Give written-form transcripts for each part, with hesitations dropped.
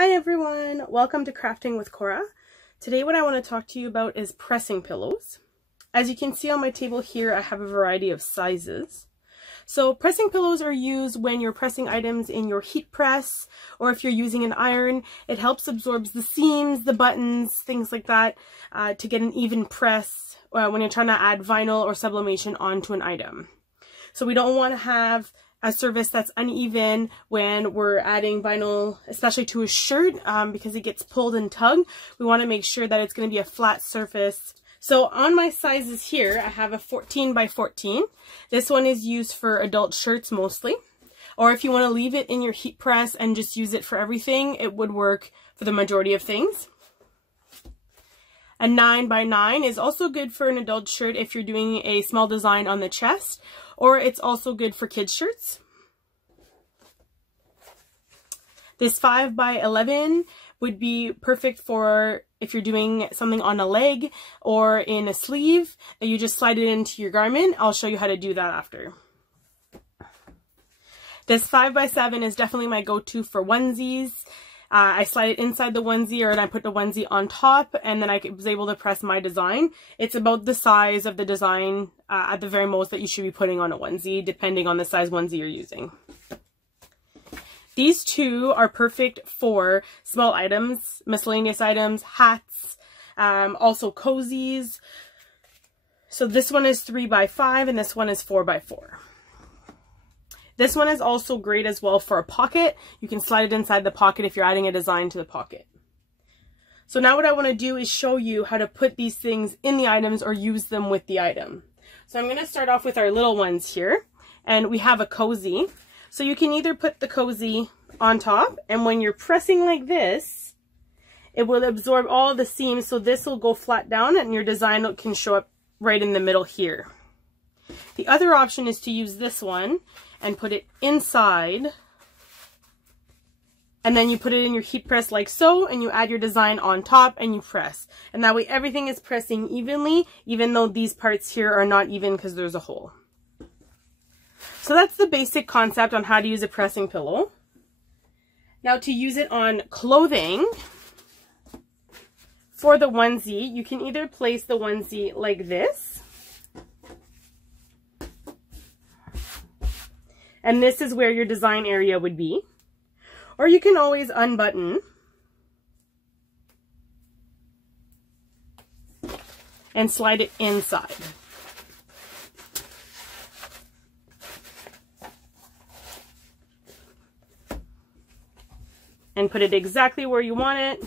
Hi everyone, welcome to Crafting with Cora. Today what I want to talk to you about is pressing pillows. As you can see on my table here, I have a variety of sizes. So pressing pillows are used when you're pressing items in your heat press, or if you're using an iron. It helps absorb the seams, the buttons, things like that, to get an even press when you're trying to add vinyl or sublimation onto an item. So we don't want to have a surface that's uneven when we're adding vinyl, especially to a shirt, because it gets pulled and tugged. We want to make sure that it's going to be a flat surface. So on my sizes here, I have a 14 by 14. This one is used for adult shirts mostly. Or if you want to leave it in your heat press and just use it for everything, it would work for the majority of things. A 9 by 9 is also good for an adult shirt if you're doing a small design on the chest, or it's also good for kids' shirts. This 5 by 11 would be perfect for if you're doing something on a leg or in a sleeve. You just slide it into your garment. I'll show you how to do that after. This 5 by 7 is definitely my go-to for onesies. I slide it inside the onesie, or I put the onesie on top, and then I was able to press my design. It's about the size of the design at the very most that you should be putting on a onesie, depending on the size onesie you're using. These two are perfect for small items, miscellaneous items, hats, also cozies. So this one is 3 by 5 and this one is 4 by 4. This one is also great as well for a pocket. You can slide it inside the pocket if you're adding a design to the pocket. So now what I want to do is show you how to put these things in the items or use them with the item. So I'm going to start off with our little ones here, and we have a cozy. So you can either put the cozy on top, and when you're pressing like this, it will absorb all the seams, so this will go flat down and your design can show up right in the middle here. The other option is to use this one and put it inside, and then you put it in your heat press like so, and you add your design on top and you press. And that way everything is pressing evenly, even though these parts here are not even because there's a hole. So that's the basic concept on how to use a pressing pillow. Now to use it on clothing, for the onesie, you can either place the onesie like this, and this is where your design area would be. Or you can always unbutton and slide it inside. And put it exactly where you want it.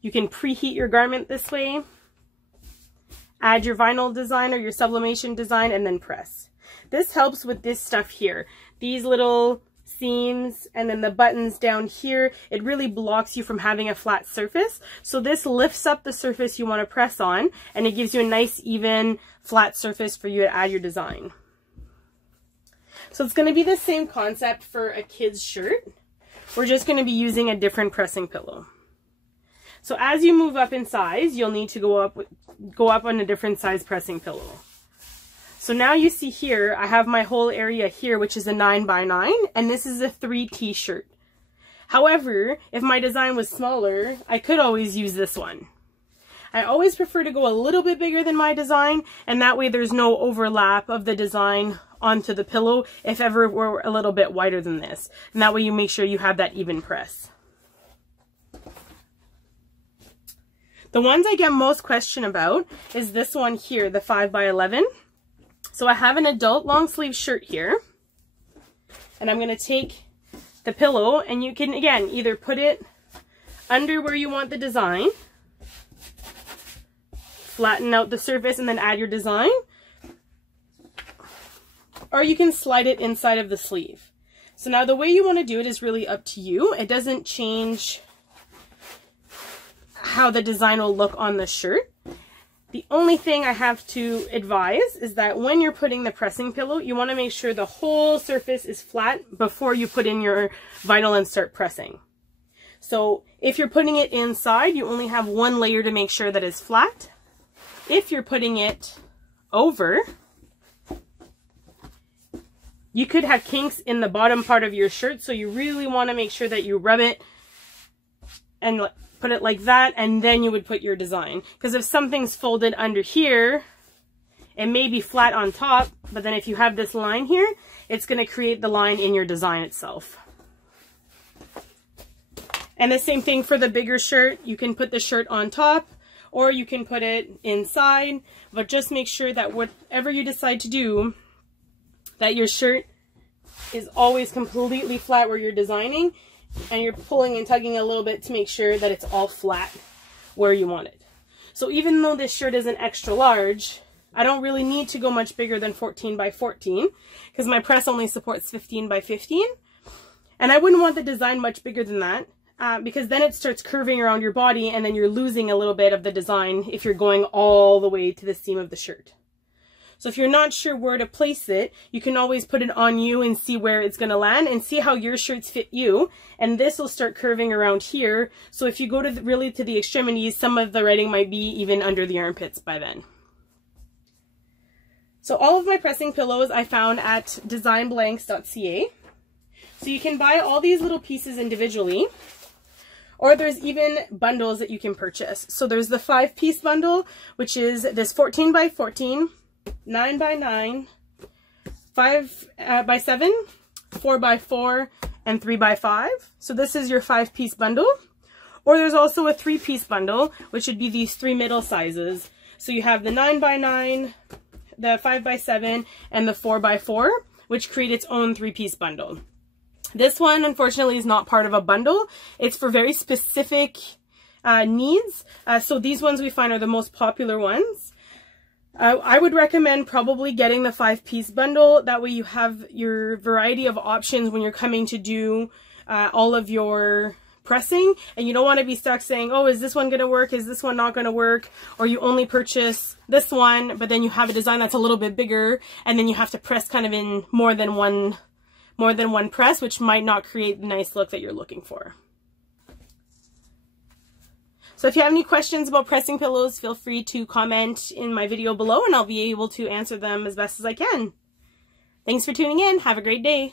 You can preheat your garment this way. Add your vinyl design or your sublimation design and then press. This helps with this stuff here. These little seams and then the buttons down here, it really blocks you from having a flat surface. So this lifts up the surface you want to press on, and it gives you a nice even flat surface for you to add your design. So it's going to be the same concept for a kid's shirt. We're just going to be using a different pressing pillow. So as you move up in size, you'll need to go up on a different size pressing pillow. So now you see here, I have my whole area here, which is a 9 by 9, and this is a 3T shirt. However, if my design was smaller, I could always use this one. I always prefer to go a little bit bigger than my design, and that way there's no overlap of the design onto the pillow if ever we're a little bit wider than this. And that way you make sure you have that even press. The ones I get most question about is this one here, the 5 by 11. So I have an adult long sleeve shirt here, and I'm going to take the pillow, and you can again either put it under where you want the design, flatten out the surface and then add your design, or you can slide it inside of the sleeve. So now the way you want to do it is really up to you. It doesn't change how the design will look on the shirt. The only thing I have to advise is that when you're putting the pressing pillow, you want to make sure the whole surface is flat before you put in your vinyl and start pressing. So if you're putting it inside, you only have one layer to make sure that it's flat. If you're putting it over, you could have kinks in the bottom part of your shirt, so you really want to make sure that you rub it and put it like that, and then you would put your design. Because if something's folded under here, it may be flat on top, but then if you have this line here, it's going to create the line in your design itself. And the same thing for the bigger shirt. You can put the shirt on top, or you can put it inside, but just make sure that whatever you decide to do, that your shirt is always completely flat where you're designing, and you're pulling and tugging a little bit to make sure that it's all flat where you want it. So even though this shirt is an extra large, I don't really need to go much bigger than 14 by 14 because my press only supports 15 by 15. And I wouldn't want the design much bigger than that because then it starts curving around your body and then you're losing a little bit of the design if you're going all the way to the seam of the shirt. So if you're not sure where to place it, you can always put it on you and see where it's going to land and see how your shirts fit you. And this will start curving around here. So if you go to really to the extremities, some of the writing might be even under the armpits by then. So all of my pressing pillows I found at designblanks.ca. So you can buy all these little pieces individually, or there's even bundles that you can purchase. So there's the 5-piece bundle, which is this 14 by 14, 9 by 9, 5 by 7, 4 by 4, and 3 by 5. So this is your 5-piece bundle. Or there's also a 3-piece bundle, which would be these 3 middle sizes. So you have the 9 by 9, the 5 by 7, and the 4 by 4, which create its own 3-piece bundle. This one, unfortunately, is not part of a bundle. It's for very specific needs. So these ones we find are the most popular ones. I would recommend probably getting the 5-piece bundle. That way you have your variety of options when you're coming to do all of your pressing, and you don't want to be stuck saying, oh, is this one going to work? Is this one not going to work? Or you only purchase this one, but then you have a design that's a little bit bigger, and then you have to press kind of in more than one press, which might not create the nice look that you're looking for. So if you have any questions about pressing pillows, feel free to comment in my video below and I'll be able to answer them as best as I can. Thanks for tuning in. Have a great day.